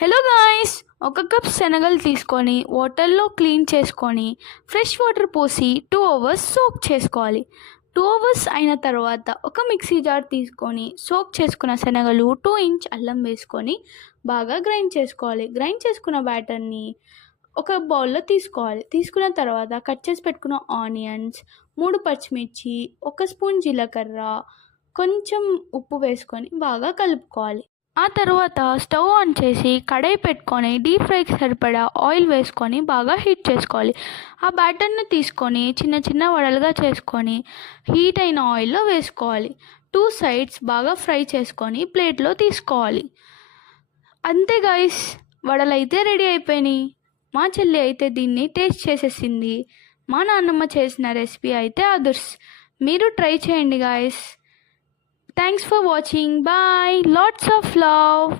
Hello guys, ఒక cup శనగలు తీసుకొని వాటర్లో క్లీన్ చేసుకొని ఫ్రెష్ వాటర్ పోసి 2 అవర్స్ సోక్ చేసుకోవాలి. 2 అవర్స్ అయిన తర్వాత ఒక మిక్సీ జార్ తీసుకొని సోక్ చేసుకున్న శనగలు 2 ఇంచ్ అల్లం వేసుకొని బాగా గ్రైండ్ చేసుకోవాలి. గ్రైండ్ చేసుకున్న బ్యాటర్ని ఒక బౌల్లో తీసుకోవాలి. తీసుకున్న తర్వాత కట్ చేసి పెట్టుకున్న ఆనియన్స్, 3 పచ్చిమిర్చి, 1 స్పూన్ జీలకర్ర, కొంచెం ఉప్పు వేసుకొని బాగా కలుపుకోవాలి. ఆ తర్వాత స్టవ్ ఆన్ చేసి కడాయి పెట్టుకొని డీప్ ఫ్రైకి సరిపడా ఆయిల్ వేసుకొని బాగా హీట్ చేసుకోవాలి. ఆ బ్యాటర్ని తీసుకొని చిన్న చిన్న వడలుగా చేసుకొని హీట్ అయిన ఆయిల్లో వేసుకోవాలి. 2 సైడ్స్ బాగా ఫ్రై చేసుకొని ప్లేట్లో తీసుకోవాలి. అంతే గాయ్స్, వడలు అయితే రెడీ అయిపోయినాయి. మా చెల్లి అయితే దీన్ని టేస్ట్ చేసేసింది. మా నాన్నమ్మ చేసిన రెసిపీ అయితే అదర్స్. మీరు ట్రై చేయండి guys. Thanks for watching. Bye. Lots of love.